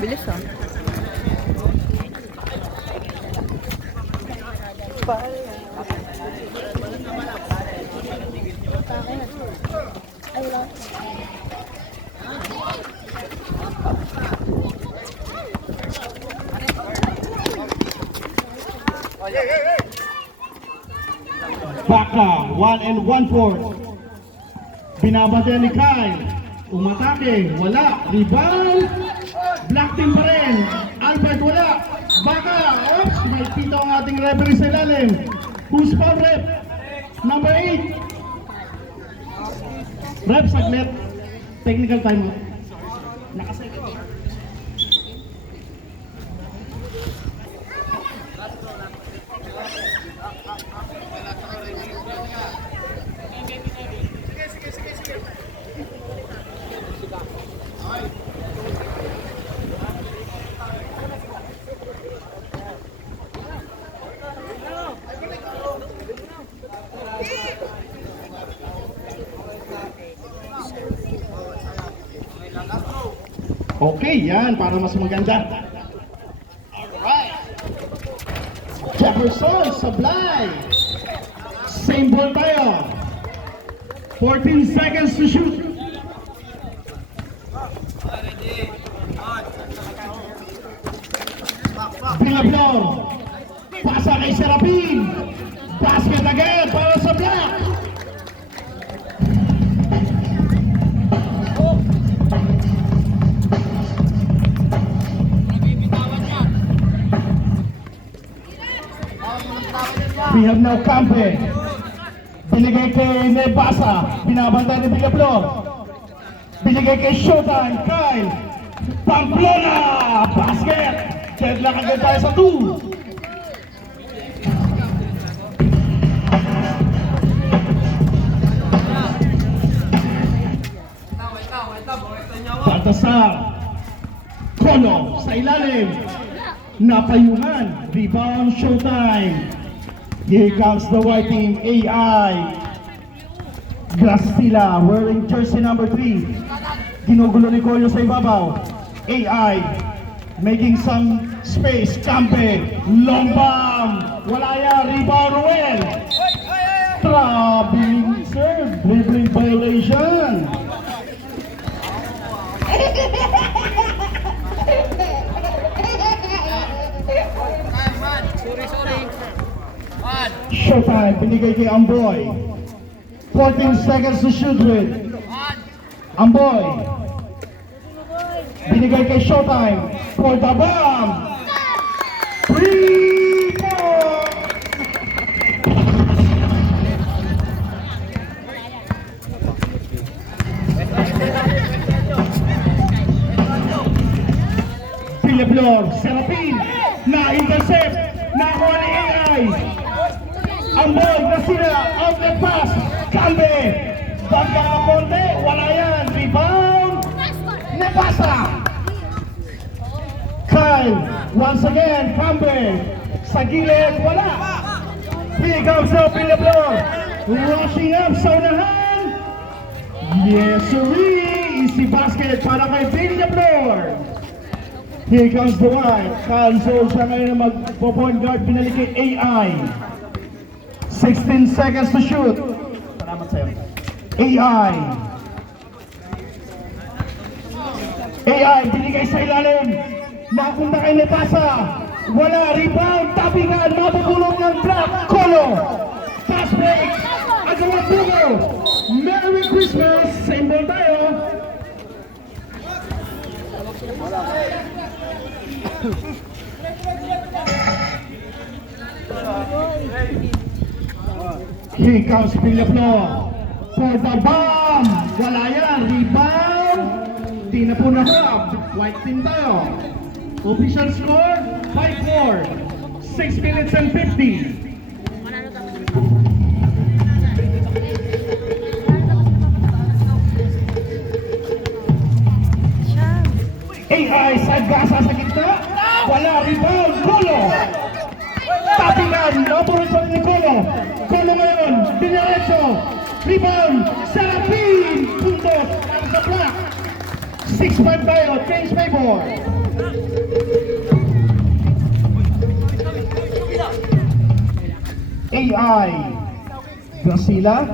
Bilis ah. Baka, 1 and 1/4. Binabadya ni Kyle. Umatake, wala. Rebound. Black team pa rin. Albert, wala. Baka, oops, may pito ang ating referee sa ilalim. Who's foul rep? Number 8. Rep, saglit. Technical time. Nakasay ko. Okay, yan, para mas maganda. Alright. Jefferson, Sablay. Same ball tayo. 14 seconds to shoot. Villaflor. Pasa kay Serapin. Basket agad para sa Black. We have now Campe. Binigay kay Nebasa. Binabantay ni Villaflor. Binigay kay Showtime. Kyle. Pamplona. Basket. Deadlock agad tayo sa 2. Baltasar. Kolo sa ilalim. Napayungan. Rebound, Showtime. Here comes the white team, AI. Grastila wearing jersey number 3. Ginugulo ni Koyo sa ibabaw. AI making some space. Campe. Long bomb. Wala yan. Rebound, Ruel. Traveling serve. Dribbling violation. Showtime, binigay kay Amboy. 14 seconds to shoot with. Amboy. Binigay kay Showtime. For the bomb. 3 points. Villaflor, Serapin. Na-intercept. Nakuha ni AI. Amboy, Grastila, outlet pass. Calve. Bangka ng konti. Wala yan. Rebound. Nebasa. Kyle. Once again. Cambe. Sa gilid. Wala. Here comes the Villaflor. Rushing up sa unahan. Yes, siree. Easy basket para kay Villaflor. Here comes the white. Kyle Zol siya ngayon na mag-point guard. Pinalik kay AI. 16 seconds to shoot. Salamat sa'yo. AI. AI, binigay sa ilalim. Napunta kay Nebasa. Wala, rebound, tapingan, mabubulong ng Black. Kolo. Fast break. Agawang bugo. Merry Christmas. Same ball tayo. Here comes Villaflor. For the bomb. Wala yan. Rebound. Di na po nakuha. White team tayo. Official score, 5-4. 6 minutes and 50. AI, side gasa sa gitna. Wala, rebound. Kolo. Tapingan. Napunod pa rin ni Kolo. Kolo ngayon. Dinaretso. Rebound. Serapin. Puntos. Ang sa Black. 6-5 tayo, change favor. AI Brasila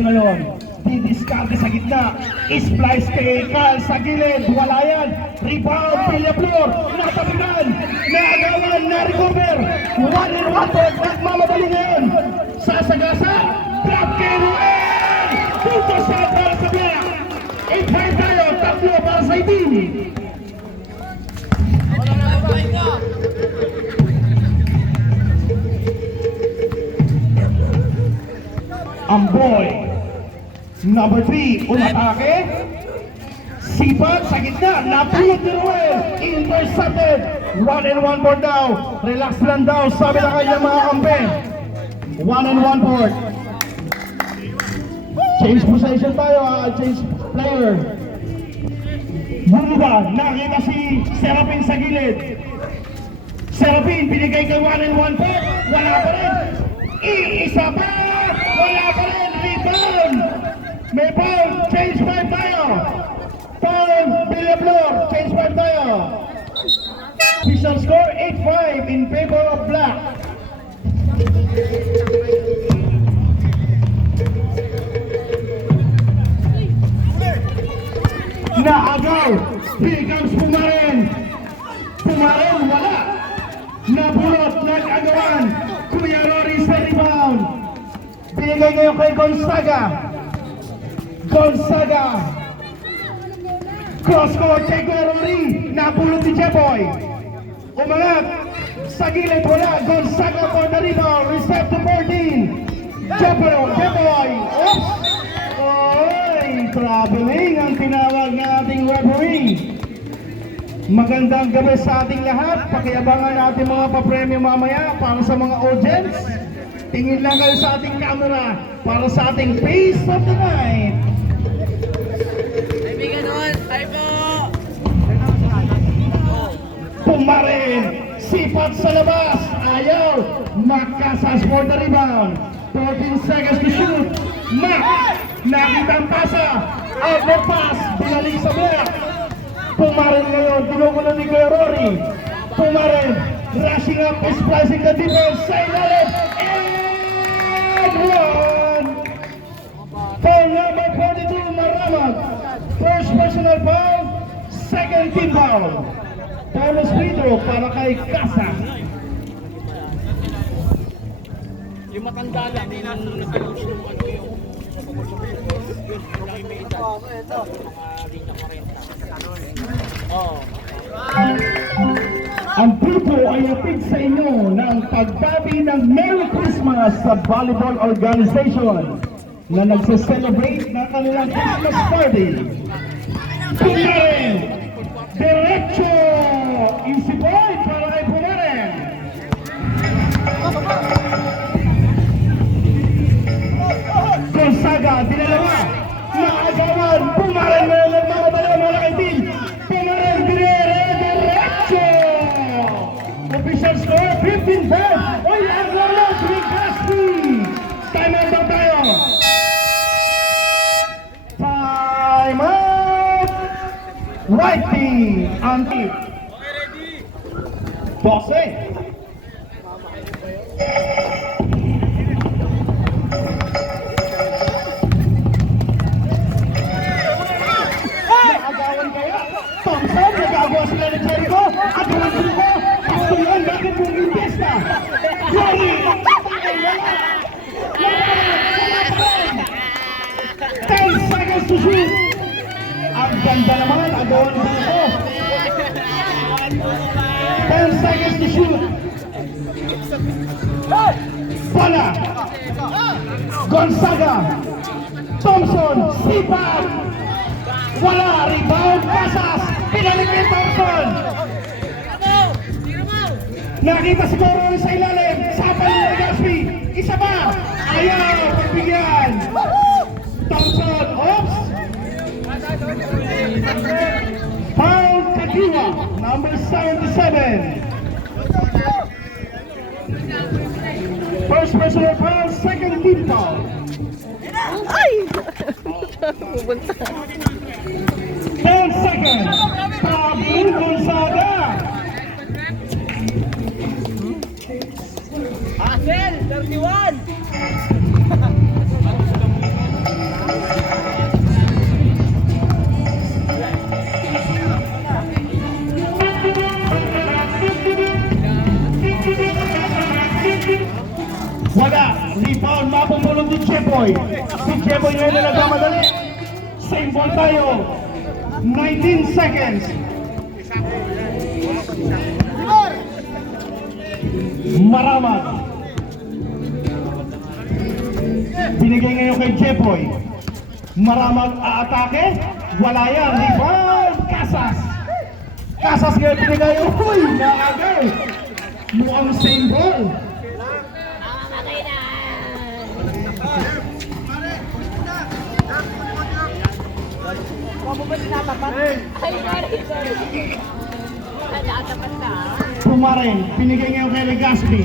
ngayon, didiskarte sa gitna, splice kay Carl sa gilid, wala yan, rebound, Villaflor, natabigan, naagawan, na-recover, 1-1 point, nagmamadali ngayon, sasagasa, drop kay Ruel, punto sa para sa black, 8-5 tayo, tatlo para sa itim. Amboy, number 3, umatake, sipat sa gitna, napulot ni Ruel, intercepted, 1-1 board daw, relax lang daw, sabi na kanya mga kampe, 1-1 board. Change possession tayo, change player. Bumaba, nakita si Serapin sa gilid. Serapin, binigay kay 1-1 board, wala pa rin, iisa pa! Wala pa rin, rebound! May foul, change 5 tayo! Foul, Villaflor, change 5 tayo! Official score, 8-5 in favor of black. Naagaw, here comes Pumaren! Pumaren, wala! Nabulot, nag-agawan! Kuya Rory sa rebound! Binigay ngayon kay Gonzaga. Gonzaga. Cross court kay Rory. Napulot si Jeboy. Umangat. Sa gilid wala. Gonzaga for the rebound. Reset to 14. Jeboy. Oops. Oy, traveling ang tinawag ng ating referee. Magandang gabi sa ating lahat. Pakiabangan natin mga papremyo mamaya para sa mga audience. Tingin lang kayo sa ating camera para sa ating face of the night. Kaibigan naman, tayo po! Pumaren, sipat sa labas, ayaw, Macasas for the rebound. 14 seconds to shoot. Mac, nakita ang pasa, outlet pass, binalik sa black. Pumaren ngayon, ginugulo ni Kuya Rory. Pumaren, rushing up, splicing the defense, sa ilalim, one. Foul number 42, Maramag. First personal foul, second team foul. Bonus free throw para kay Casa. Yung matanda lang, hindi na nagkalusin yung ano yung may edad. Mga linya 40. Oo. Ang grupo ay atid sa inyo ng pagbabi ng Merry Christmas sa Volleyball Organization na nagse-celebrate ng kanilang Christmas party. Pumaren! Diretso! Easy boy para kay Pumaren! Gonzaga, dinalawa! Naagawan! Pumaren na lang mga dalawa mga kaitin! Pumaren, diretso! Official score, 15-5! Oy, Arnolo, Trigaspi! Time out daw tayo! Time out! Right team! Anti! 12! Naagawan kaya? Thompson, nagagawa sila ng Jericho! Agawan ko! Gusto yun, bakit mong imbesta? Rory! 10 seconds to shoot! Ang ganda naman, agawan ko ito! 10 seconds to shoot! Bola! Gonzaga! Thompson! Sipat! Wala! Rebound! Pasas! Pinalik ni Thompson! Nakita siguro sa ilalim! Sapa ni Legaspi! Isa ba? Ayaw! Pagbigyan! Thompson! Oops! Foul Kakiwa! Number 77! First personal foul, second team foul. Ay! Pupunta. 10 seconds. Pablo Gonzaga. Hazel, 31! Wala. Rebound. Mapupulong ni Jeboy. Si Jeboy ngayon na nagmamadali. Same ball tayo. 19 seconds. Maramag. Binigay ngayon kay Jeboy. Maramag aatake. Wala yan. Rebound. Casas. Casas ngayon binigay. Uy! Naagay. Mukhang same ball. Ay, sorry. Ay, nakatapat na. Pumarin, pinigay ngayon kay Legaspi.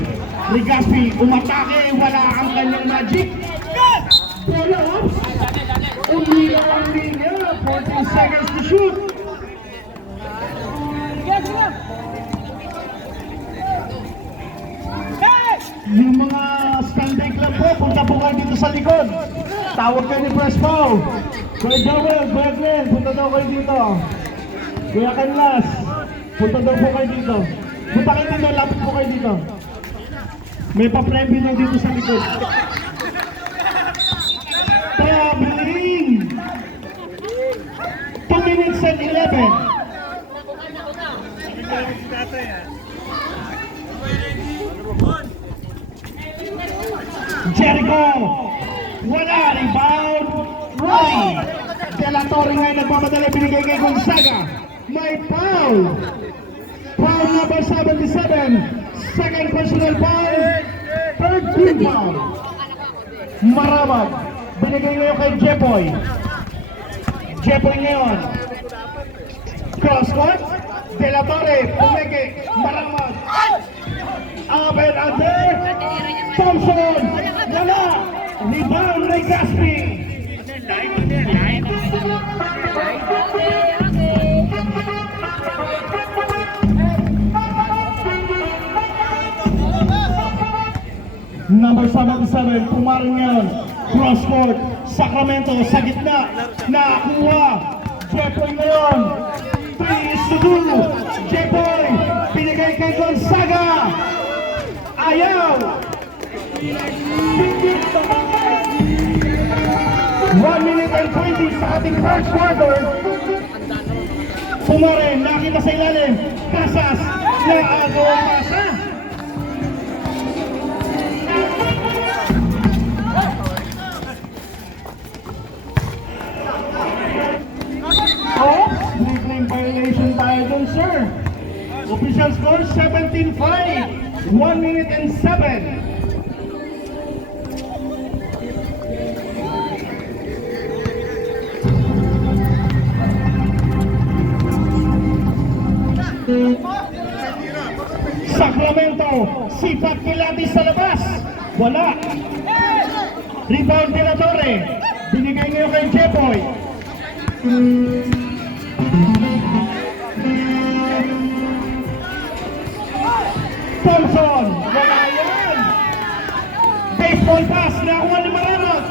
Legaspi, umatake, wala ang kanyang magic. Bola ups! Umila ang linya, 14 seconds to shoot. Yung mga standing club po, punta po kayo dito sa likod. Tawag kayo ni Press Pau. Kuya Joel, Kuya Glenn, punta daw kayo dito. Kuya Canlas, punta daw po kayo dito. Punta kayo dito, lapit po kayo dito. May pa-premyo daw dito sa likod. Tabling! 2 minutes and 11. Jericho! Wala! Rebound! Roy! De La Torre ngayon nagpapadala, binigay kay Gonzaga. May foul! Foul number 77. Second personal foul. Third team foul. Maramag. Binigay ngayon kay Jepoy. Jepoy ngayon. Cross court. De La Torre. Pumeke. Maramag. Abel Ante. Thompson. Wala. Rebound Ray Gaspi. Number 77, pumaring ngayon. Cross court, Sacramento sa gitna. Nakakuha. Jepoy ngayon. 3-2. Jepoy, binigay kay Gonzaga. Ayaw. 1 minute and 20 sa ating first quarter. Pumarin, nakita sa ilalim. Casas, naagaw pasa. Oh, dribbling violation tayo dun, sir. Official score, 17-5. 1 minute and 7. Sacramento, Sipat Pilates sa labas. Wala. Rebound de La Torre. Binigay niyo kay Jepoy. Thompson. Wala yan. Baseball pass. Nakuha ni Maramag.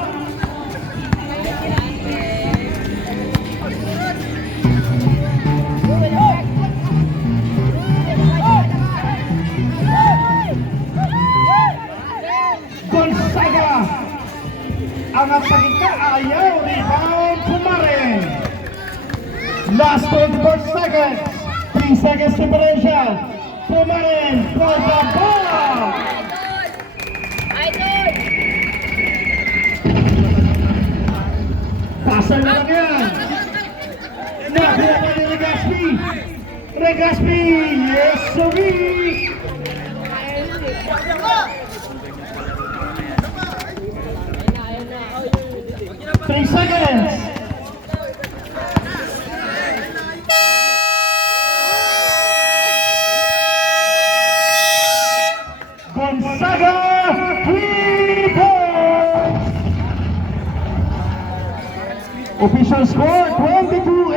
Gonzaga. Angat sa gitna. Ayaw. Rebound. Pumarin. Last 24 seconds. 3 seconds differential. Pumarin. For the ball. Pasal na lang yan. Nakuha pa ni Regaspi. Regaspi. Yes, sorry. 3 seconds. Gonzaga 3 points. Official score, 22